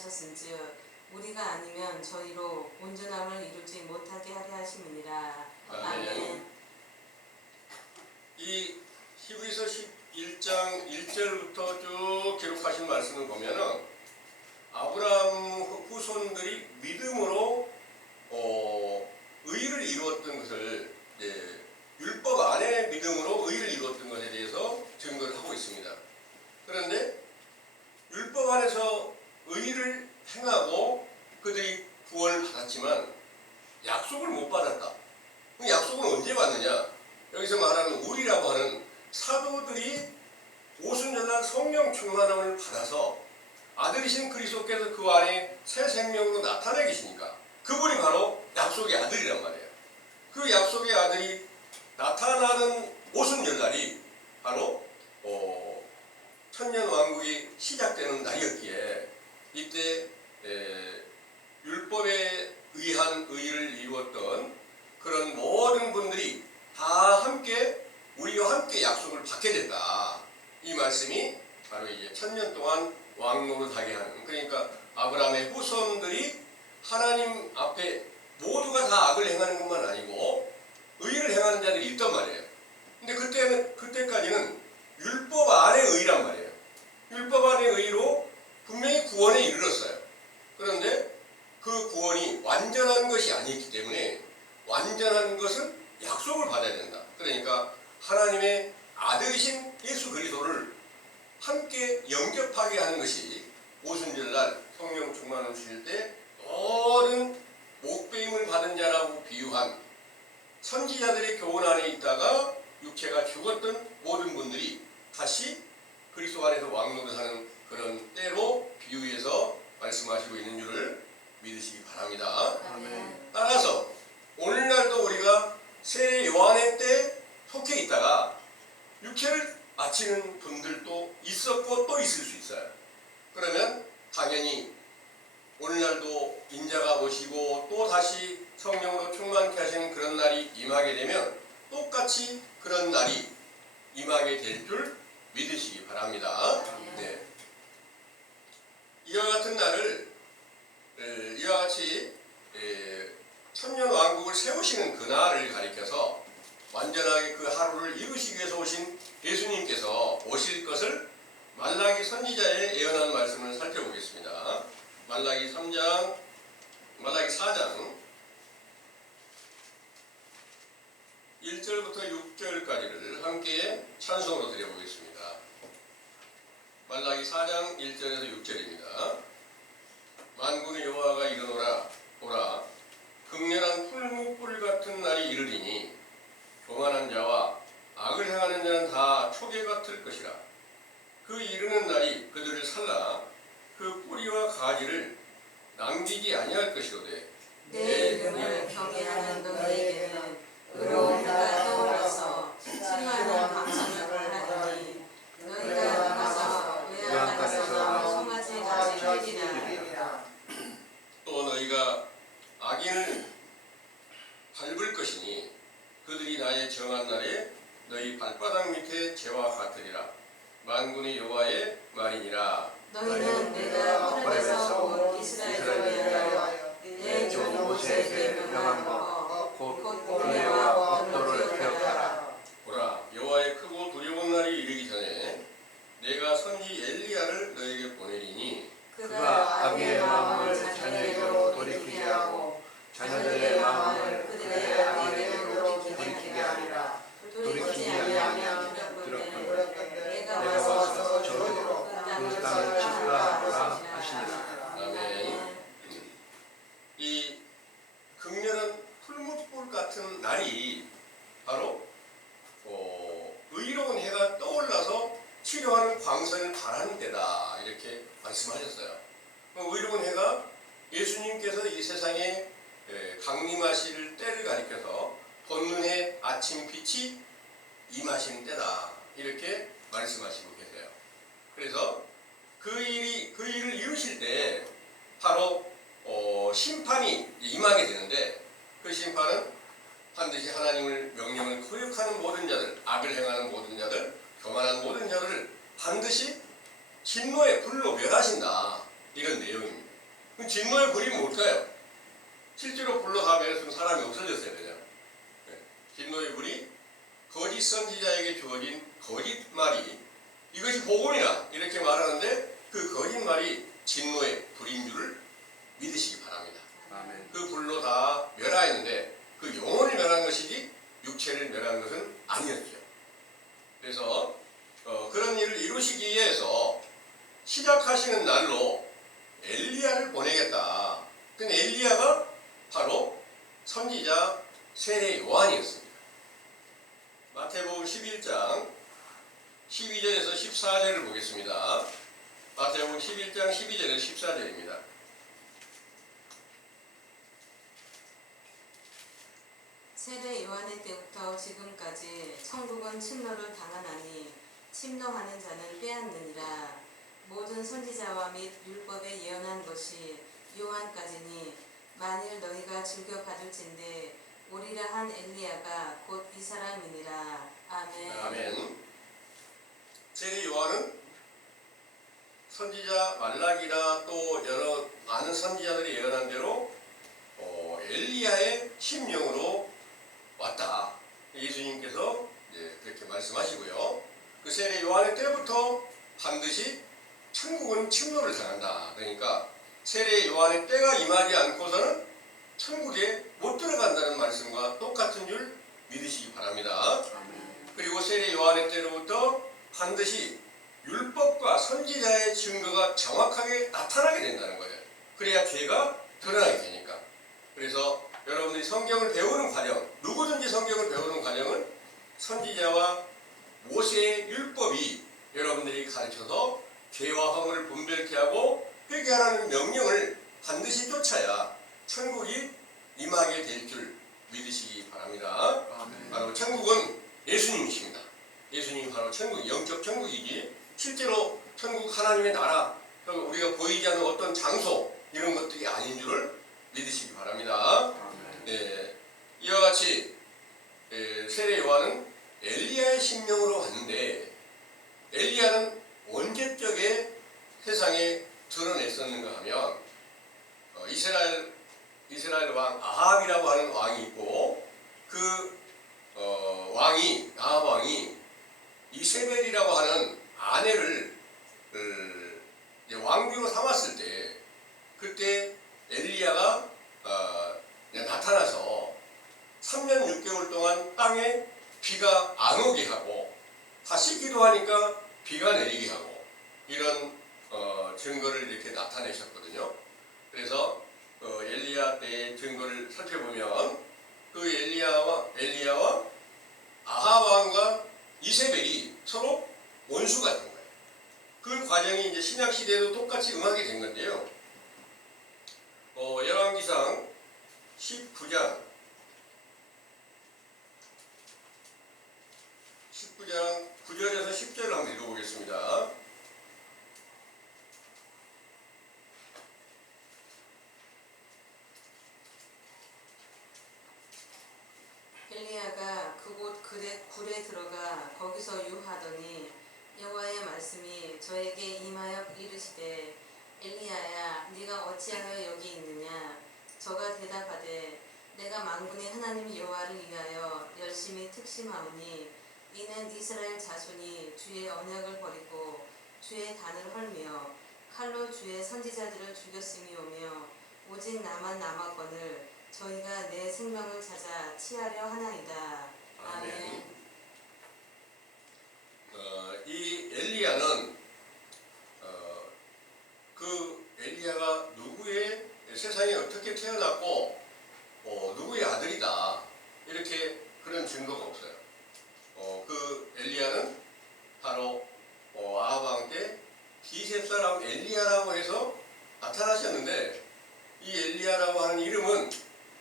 하셨은즉 우리가 아니면 저희로 온전함을 이루지 못하게 하려 하심이니라. 아멘. 아멘. 이 히브리서 11장 1절부터 쭉 기록하신 말씀을 보면은 아브라함 후손들이 믿음으로 어, 의를 이루었던 것을 예, 율법 안에 믿음으로 의를 이루었던 것에 대해서 증거를 하고 있습니다. 그런데 율법 안에서 의를 행하고 그들이 구원을 받았지만 약속을 못 받았다. 그 약속은 언제 받느냐? 여기서 말하는 우리라고 하는 사도들이 오순절날 성령 충만함을 받아서 아들이신 그리스도께서 그 안에 새 생명으로 나타나 계시니까 그분이 바로 약속의 아들이란 말이에요. 그 약속의 아들이 나타나는 오순절날이 바로 어, 천년 왕국이 시작되는 날이었기에 이때 에, 율법에 의한 의를 이루었던 그런 모든 분들이 다 함께 우리와 함께 약속을 받게 된다. 이 말씀이 바로 이제 천년 동안 왕노릇하게 하는 그러니까 아브라함의 후손들이 하나님 앞에 모두가 다 악을 행하는 것만 아니고 의를 행하는 자들이 있단 말이에요. 근데 그때는 그때까지는 율법 안의 의란 말이에요. 율법 안의 의로 분명히 구원에 이르렀어요. 그런데 그 구원이 완전한 것이 아니기 때문에 완전한 것은 약속을 받아야 된다. 그러니까 하나님의 아들이신 예수 그리스도를 함께 영접하게 하는 것이 오순절날 성령 충만을 주실 때 모든 목배임을 받은 자라고 비유한 선지자들의 교훈 안에 있다가 육체가 죽었던 모든 분들이 다시 그리스도 안에서 왕노릇하는 그런 때로 비유해서 말씀하시고 있는 줄을 믿으시기 바랍니다. 아멘. 따라서 오늘날도 우리가 새 요한의 때 속해 있다가 육체를 마치는 분들도 있었고 또 있을 수 있어요. 그러면 당연히 오늘날도 인자가 오시고 또 다시 성령으로 충만케 하시는 그런 날이 임하게 되면 똑같이 그런 날이 임하게 될 줄 믿으시기 바랍니다. 네. 이와 같은 날을 에, 이와 같이 에, 천년 왕국을 세우시는 그날을 가리켜서 완전하게 그 하루를 이루시기 위해서 오신 예수님께서 오실 것을 말라기 선지자의 예언한 말씀을 살펴보겠습니다. 말라기 3장, 말라기 4장 1절부터 6절까지를 함께 찬송으로 드려보겠습니다. 말라기 4장 1절에서 6절입니다. 만군의 여호와가 이르노라 보라 극렬한 풀무불 같은 날이 이르리니 교만한 자와 악을 행하는 자는 다 초계 같을 것이라 그 이르는 날이 그들을 살라 그 뿌리와 가지를 남기지 아니할 것이로되 내 이름을 경외하는 너희에게는 의로운 해가 떠올라서 승하는 방천을 하리니 너희가 나가서 외양간에서 송아지 가지 흘리나 또 너희가 악인을 밟을 것이니 그들이 나의 정한 날에 너희 발바닥 밑에 재와 같으리라 만군의 여호와의 말이니라 너희는 내가 하늘에서 온 이스라엘을 위하여 내 종 모세에게 명한 곧것 은혜와 법도를 기억하라. 보라 여호와의 크고 두려운 날이 이르기 전에 내가 선지 엘리야를 너에게 보내리니 그가 아비의 마음을 자녀에게로 돌이키게 하고 자녀들의 같은 날이 바로 어, 의로운 해가 떠올라서 치료하는 광선을 바라는 때다 이렇게 말씀하셨어요. 그 의로운 해가 예수님께서 이 세상에 에, 강림하실 때를 가리켜서 본문의 아침 빛이 임하시는 때다 이렇게 말씀하시고 계세요. 그래서 그 일이 그 일을 이루실 때 바로 어, 심판이 임하게 되는데 그 심판은 반드시 하나님을 명령을 거역하는 모든 자들, 악을 행하는 모든 자들, 교만한 모든 자들을 반드시 진노의 불로 멸하신다 이런 내용입니다. 그럼 진노의 불이 뭘까요? 실제로 불로 다 매였으면 사람이 없어졌어야 되잖아. 네. 진노의 불이 거짓 선지자에게 주어진 거짓말이 이것이 복음이다 이렇게 말하는데 그 거짓말이 진노의 불인 줄을 믿으시기 바랍니다. 아멘. 그 불로 다 멸하였는데 그 영혼을 멸한 것이지 육체를 멸한 것은 아니었죠. 그래서 어, 그런 일을 이루시기 위해서 시작하시는 날로 엘리야를 보내겠다. 근데 엘리야가 바로 선지자 세례 요한이었습니다. 마태복음 11장 12절에서 14절을 보겠습니다. 마태복음 11장 12절에서 14절입니다. 세례 요한의 때부터 지금까지 천국은 침노를 당하나니 침노하는 자는 빼앗느니라 모든 선지자와 및 율법에 예언한 것이 요한까지니 만일 너희가 즐겨 받을진대 오리라 한 엘리야가 곧 이 사람이니라 아멘. 아멘. 세례 요한은 선지자 말라기나 또 여러 많은 선지자들이 예언한 대로 어, 엘리야의 심령으로 왔다. 예수님께서 이제 그렇게 말씀하시고요. 그 세례 요한의 때부터 반드시 천국은 침노를 당한다. 그러니까 세례 요한의 때가 임하지 않고서는 천국에 못 들어간다는 말씀과 똑같은 줄 믿으시기 바랍니다. 그리고 세례 요한의 때로부터 반드시 율법과 선지자의 증거가 정확하게 나타나게 된다는 거예요. 그래야 죄가 드러나게 되니까. 그래서 여러분들이 성경을 배우는 과정, 누구든지 성경을 배우는 과정은 선지자와 모세의 율법이 여러분들이 가르쳐서 죄와 허물을 분별케 하고 회개하라는 명령을 반드시 쫓아야 천국이 임하게 될 줄 믿으시기 바랍니다. 아멘. 바로 천국은 예수님이십니다. 예수님이 바로 천국, 영적 천국이지 실제로 천국 하나님의 나라, 우리가 보이지 않는 어떤 장소 이런 것들이 아닌 줄을 믿으시기 바랍니다. 아멘. 예, 이와 같이 예, 세례 요한은 엘리야의 심령으로 왔는데 엘리야는 언제적에 세상에 드러냈었는가 하면 어, 이스라엘 이스라엘 왕 아합이라고 하는 왕이 있고 그 어, 왕이 아합 왕이 이세벨이라고 하는 아내를 을, 이제 왕비로 삼았을 때 그때 엘리야가 어, 이제 나타나서 3년 6개월 동안 땅에 비가 안 오게 하고 다시 기도하니까 비가 내리게 하고 이런 어, 증거를 이렇게 나타내셨거든요. 그래서 어, 엘리야 때의 증거를 살펴보면 그 엘리야와 엘리야와 아하 왕과 이세벨이 서로 원수가 된 거예요. 그 과정이 이제 신약 시대에도 똑같이 응하게 된 건데요. 어, 열왕기상 19장 19장 9절에서 10절을 한번 읽어보겠습니다. 엘리야가 그곳 굴에, 굴에 들어가 거기서 유하더니 여호와의 말씀이 저에게 임하여 이르시되 엘리야야 네가 어찌하여 여기 있느냐 저가 대답하되 내가 만군의 하나님 여호와를 위하여 열심히 특심하오니 이는 이스라엘 자손이 주의 언약을 버리고 주의 단을 헐며 칼로 주의 선지자들을 죽였음이 오며 오직 나만 남았거늘 저희가 내 생명을 찾아 치하려 하나이다. 아멘. 어, 이 엘리야는 어, 그 엘리야가 누구의 세상에 어떻게 태어났고 어, 누구의 아들이다 이렇게 그런 증거가 없어요. 어, 그 엘리야는 바로 어, 아합 왕 때 기셉 사람 엘리야라고 해서 나타나셨는데 이 엘리야라고 하는 이름은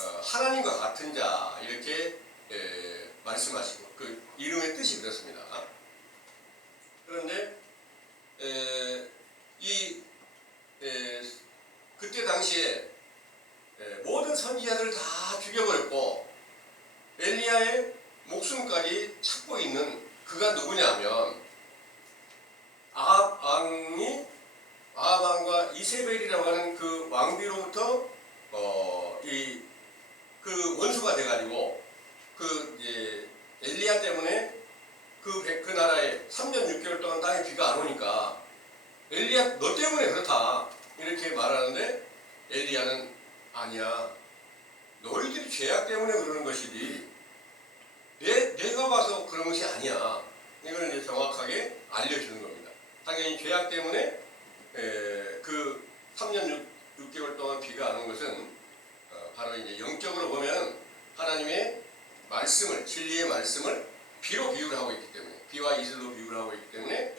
어, 하나님과 같은 자 이렇게 에, 말씀하시고 그 이름의 뜻이 그렇습니다. 그런데 에, 이 에, 그때 당시에 에, 모든 선지자들을 다 죽여버렸고 엘리야의 목숨까지 찾고 있는 그가 누구냐면 아합 왕이 아방과 이세벨이라고 하는 그 왕비로부터 어이 그 원수가 돼가지고 그 이제 엘리야 때문에 그, 백- 그 나라에 3년 6개월 동안 땅에 비가 안 오니까 엘리야 너 때문에 그렇다 이렇게 말하는데 엘리야는 아니야. 너희들이 죄악 때문에 그러는 것이지. 내, 내가 봐서 그런 것이 아니야. 이걸 이제 정확하게 알려주는 겁니다. 당연히 죄악 때문에 에, 그 3년 6, 개월 동안 비가 안 온 것은 어, 바로 이제 영적으로 보면 하나님의 말씀을 진리의 말씀을 비로 비유를 하고 있기 때문에 비와 이슬로 비유를 하고 있기 때문에